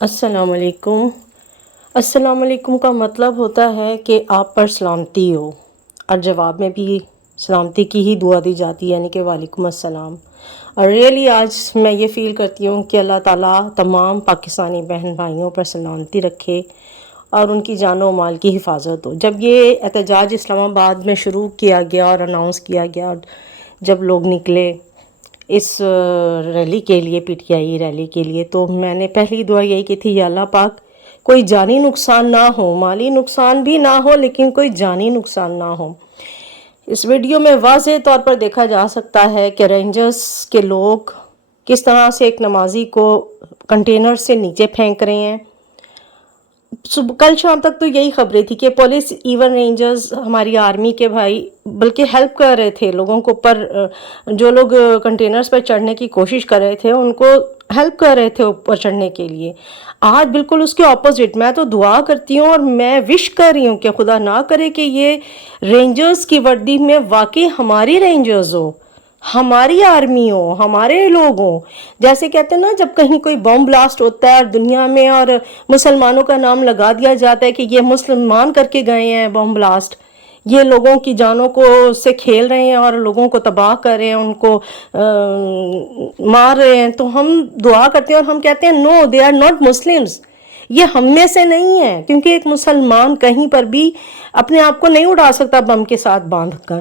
السلام علیکم۔ السلام علیکم کا مطلب ہوتا ہے کہ آپ پر سلامتی ہو، اور جواب میں بھی سلامتی کی ہی دعا دی جاتی ہے، یعنی کہ وعلیکم السلام۔ اور ریئلی آج میں یہ فیل کرتی ہوں کہ اللہ تعالیٰ تمام پاکستانی بہن بھائیوں پر سلامتی رکھے اور ان کی جان و مال کی حفاظت ہو۔ جب یہ احتجاج اسلام آباد میں شروع کیا گیا اور اناؤنس کیا گیا، جب لوگ نکلے اس ریلی کے لیے، پی ٹی آئی ریلی کے لیے، تو میں نے پہلی دعا یہی کی تھی، یا اللہ پاک کوئی جانی نقصان نہ ہو، مالی نقصان بھی نہ ہو، لیکن کوئی جانی نقصان نہ ہو۔ اس ویڈیو میں واضح طور پر دیکھا جا سکتا ہے کہ رینجرز کے لوگ کس طرح سے ایک نمازی کو کنٹینر سے نیچے پھینک رہے ہیں۔ کل شام تک تو یہی خبریں تھی کہ پولیس، ایون رینجرز، ہماری آرمی کے بھائی بلکہ ہیلپ کر رہے تھے لوگوں کو، اوپر جو لوگ کنٹینرز پر چڑھنے کی کوشش کر رہے تھے ان کو ہیلپ کر رہے تھے اوپر چڑھنے کے لیے۔ آج بالکل اس کے اپوزٹ، میں تو دعا کرتی ہوں اور میں وش کر رہی ہوں کہ خدا نہ کرے کہ یہ رینجرز کی وردی میں واقعی ہماری رینجرز ہو، ہماری آرمی ہو، ہمارے لوگ ہوں۔ جیسے کہتے ہیں نا، جب کہیں کوئی بم بلاسٹ ہوتا ہے اور دنیا میں اور مسلمانوں کا نام لگا دیا جاتا ہے کہ یہ مسلمان کر کے گئے ہیں بم بلاسٹ، یہ لوگوں کی جانوں کو سے کھیل رہے ہیں اور لوگوں کو تباہ کر رہے ہیں، ان کو مار رہے ہیں، تو ہم دعا کرتے ہیں اور ہم کہتے ہیں نو دے آر ناٹ مسلمز، یہ ہم میں سے نہیں ہے، کیونکہ ایک مسلمان کہیں پر بھی اپنے آپ کو نہیں اڑا سکتا بم کے ساتھ باندھ کر۔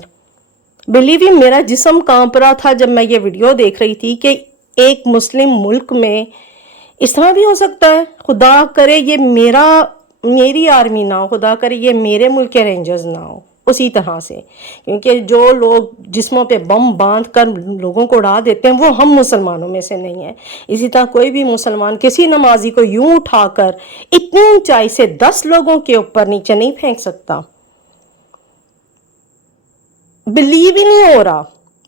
بلیو میرا جسم کانپ رہا تھا جب میں یہ ویڈیو دیکھ رہی تھی کہ ایک مسلم ملک میں اس طرح بھی ہو سکتا ہے۔ خدا کرے یہ میری آرمی نہ ہو، خدا کرے یہ میرے ملک کے رینجرز نہ ہو اسی طرح سے، کیونکہ جو لوگ جسموں پہ بم باندھ کر لوگوں کو اڑا دیتے ہیں وہ ہم مسلمانوں میں سے نہیں ہیں۔ اسی طرح کوئی بھی مسلمان کسی نمازی کو یوں اٹھا کر اتنی اونچائی سے 10 لوگوں کے اوپر نیچے نہیں پھینک سکتا۔ بلیو ہی نہیں ہو رہا۔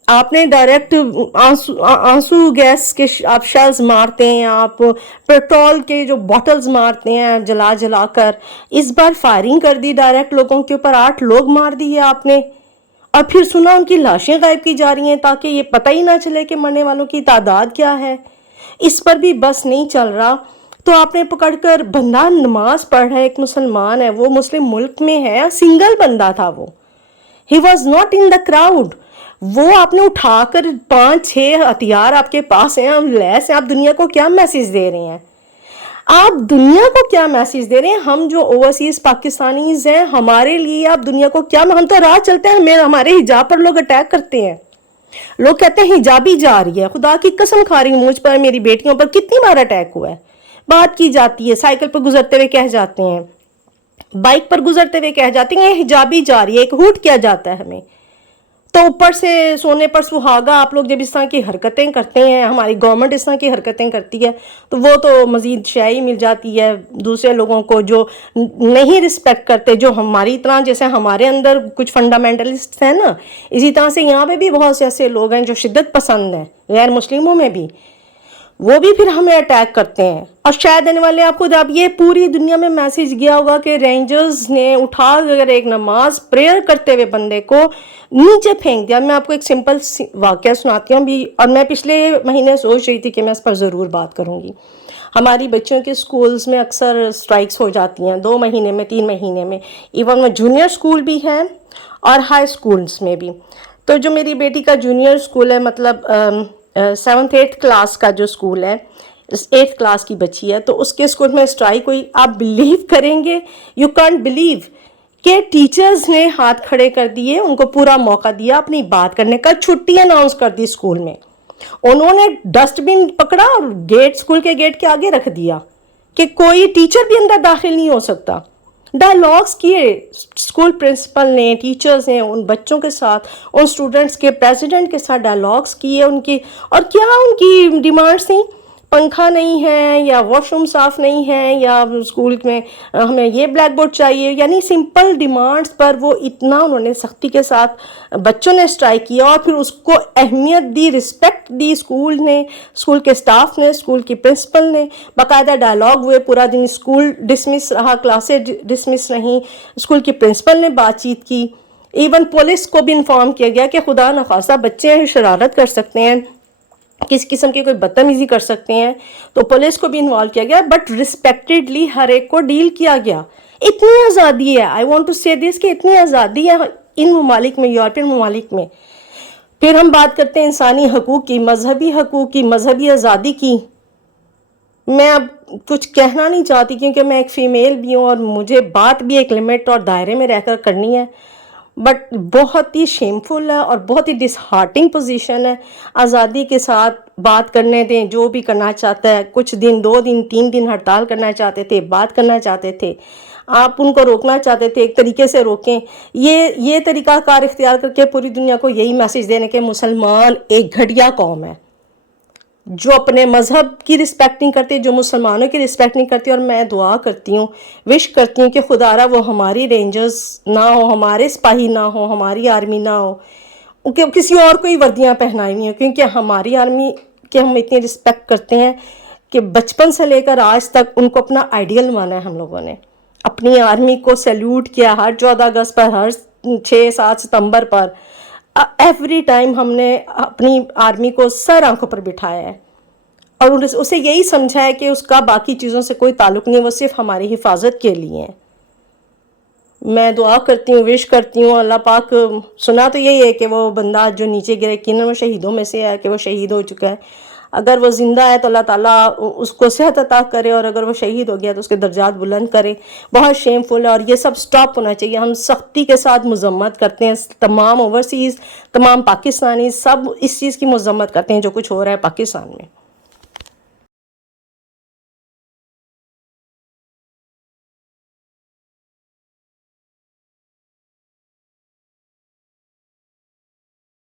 آپ نے ڈائریکٹ آنسو گیس کے آپ شیلز مارتے ہیں، آپ پیٹرول کے جو بوٹلز مارتے ہیں جلا جلا کر، اس بار فائرنگ کر دی ڈائریکٹ لوگوں کے اوپر، 8 لوگ مار دیے آپ نے، اور پھر سنا ان کی لاشیں غائب کی جا رہی ہیں تاکہ یہ پتہ ہی نہ چلے کہ مرنے والوں کی تعداد کیا ہے۔ اس پر بھی بس نہیں چل رہا تو آپ نے پکڑ کر، بندہ نماز پڑھ رہا ہے، ایک مسلمان ہے، وہ مسلم ملک میں ہے، سنگل بندہ تھا وہ، he was not in the crowd، وہ آپ نے اٹھا کر 5-6 ہتھیار آپ کے پاس ہیں، ہم لیس ہیں، آپ دنیا کو کیا میسیج دے رہے ہیں؟ آپ دنیا کو کیا میسیج دے رہے ہیں؟ ہم جو اوورسیز پاکستانیز ہیں، ہمارے لیے آپ دنیا کو کیا، ہم تو راہ چلتے ہیں، ہمارے حجاب پر لوگ اٹیک کرتے ہیں، لوگ کہتے ہیں حجابی جا رہی ہے، خدا کی قسم کھا رہی ہوں، مجھ پر، میری بیٹیوں پر کتنی بار اٹیک ہوا ہے، بات کی جاتی ہے، سائیکل پر گزرتے ہوئے کہہ جاتے ہیں، بائک پر گزرتے ہوئے کہہ جاتے ہیں یہ حجابی جا رہی ہے، ایک ہوٹ کیا جاتا ہے ہمیں، تو اوپر سے سونے پر سہاگا آپ لوگ جب اس طرح کی حرکتیں کرتے ہیں، ہماری گورنمنٹ اس طرح کی حرکتیں کرتی ہے تو وہ تو مزید شائعی مل جاتی ہے دوسرے لوگوں کو جو نہیں رسپیکٹ کرتے، جو ہماری طرح، جیسے ہمارے اندر کچھ فنڈامنٹلسٹ ہیں نا، اسی طرح سے یہاں پہ بھی بہت سے ایسے لوگ ہیں جو شدت پسند ہیں غیر مسلموں میں بھی، وہ بھی پھر ہمیں اٹیک کرتے ہیں۔ اور شاید دینے والے آپ خود، اب یہ پوری دنیا میں میسیج گیا ہوگا کہ رینجرز نے اٹھا کر ایک نماز پریئر کرتے ہوئے بندے کو نیچے پھینک دیا۔ میں آپ کو ایک سمپل واقعہ سناتی ہوں بھی، اور میں پچھلے مہینے سوچ رہی تھی کہ میں اس پر ضرور بات کروں گی۔ ہماری بچوں کے سکولز میں اکثر سٹرائکس ہو جاتی ہیں 2 مہینے میں، 3 مہینے میں، ایون میں جونیئر سکول بھی ہیں اور ہائی سکولز میں بھی۔ تو جو میری بیٹی کا جونیئر سکول ہے، مطلب 7th 8th کلاس کا جو سکول ہے، 8th کلاس کی بچی ہے، تو اس کے سکول میں سٹرائک ہوئی۔ آپ بلیو کریں گے، یو کانٹ بلیو، کہ ٹیچرز نے ہاتھ کھڑے کر دیے، ان کو پورا موقع دیا اپنی بات کرنے کا، چھٹی اناؤنس کر دی سکول میں، انہوں نے ڈسٹ بن پکڑا اور سکول کے گیٹ کے آگے رکھ دیا کہ کوئی ٹیچر بھی اندر داخل نہیں ہو سکتا۔ ڈائلاگس کیے اسکول پرنسپل نے، ٹیچرز نے ان بچوں کے ساتھ، ان اسٹوڈنٹس کے پریزیڈنٹ کے ساتھ ڈائلاگس کیے ان کی، اور کیا ان کی ڈیمانڈس تھیں؟ پنکھا نہیں ہے، یا واش روم صاف نہیں ہے، یا اسکول میں ہمیں یہ بلیک بورڈ چاہیے، یعنی سمپل ڈیمانڈس پر وہ اتنا انہوں نے سختی کے ساتھ بچوں نے اسٹرائک کیا، اور پھر اس کو اہمیت دی، رسپیکٹ دی اسکول نے، اسکول کے اسٹاف نے، اسکول کی پرنسپل نے، باقاعدہ ڈائلاگ ہوئے، پورا دن اسکول ڈسمس رہا، کلاسیں ڈسمس رہیں، اسکول کی پرنسپل نے بات چیت کی، ایون پولیس کو بھی انفارم کیا گیا کہ خدا نخواستہ بچے شرارت کر سکتے ہیں، کس قسم کی کوئی بدتمیزی کر سکتے ہیں، تو پولیس کو بھی انوالو کیا گیا، بٹ رسپیکٹڈلی ہر ایک کو ڈیل کیا گیا. اتنی آزادی ہے، آئی وانٹ ٹو سے دس، کہ اتنی آزادی ہے ان ممالک میں، یورپین ممالک میں. پھر ہم بات کرتے ہیں انسانی حقوق کی، مذہبی حقوق کی، مذہبی آزادی کی. میں اب کچھ کہنا نہیں چاہتی کیونکہ میں ایک فیمیل بھی ہوں اور مجھے بات بھی ایک لمٹ اور دائرے میں رہ کر کرنی ہے، بٹ بہت ہی شیمفل ہے اور بہت ہی ڈس ہارٹنگ پوزیشن ہے. آزادی کے ساتھ بات کرنے دیں، جو بھی کرنا چاہتا ہے. کچھ دن، 2 دن، 3 دن ہڑتال کرنا چاہتے تھے، بات کرنا چاہتے تھے، آپ ان کو روکنا چاہتے تھے، ایک طریقے سے روکیں. یہ طریقہ کار اختیار کر کے پوری دنیا کو یہی میسج دینے کہ مسلمان ایک گھٹیا قوم ہے جو اپنے مذہب کی رسپیکٹ نہیں کرتے، جو مسلمانوں کی رسپیکٹ نہیں کرتی. اور میں دعا کرتی ہوں، وش کرتی ہوں کہ خدا را وہ ہماری رینجرز نہ ہو، ہمارے سپاہی نہ ہو، ہماری آرمی نہ ہو، کہ کسی اور کو ہی وردیاں پہنائی ہوئی ہیں. کیونکہ ہماری آرمی کہ ہم اتنی رسپیکٹ کرتے ہیں کہ بچپن سے لے کر آج تک ان کو اپنا آئیڈیل مانا ہے. ہم لوگوں نے اپنی آرمی کو سیلیوٹ کیا ہر 14 اگست پر، ہر 6-7 ستمبر پر. ایوری ٹائم ہم نے اپنی آرمی کو سر آنکھوں پر بٹھایا ہے اور اسے یہی سمجھا ہے کہ اس کا باقی چیزوں سے کوئی تعلق نہیں، وہ صرف ہماری حفاظت کے لیے ہیں. میں دعا کرتی ہوں، وش کرتی ہوں اللہ پاک. سنا تو یہی ہے کہ وہ بندہ جو نیچے گرے یقیناً وہ شہیدوں میں سے ہے، کہ وہ شہید ہو چکا ہے. اگر وہ زندہ ہے تو اللہ تعالیٰ اس کو صحت عطا کرے، اور اگر وہ شہید ہو گیا تو اس کے درجات بلند کرے. بہت شیم فل ہے اور یہ سب سٹاپ ہونا چاہیے. ہم سختی کے ساتھ مذمت کرتے ہیں، تمام اوورسیز، تمام پاکستانی سب اس چیز کی مذمت کرتے ہیں جو کچھ ہو رہا ہے پاکستان میں.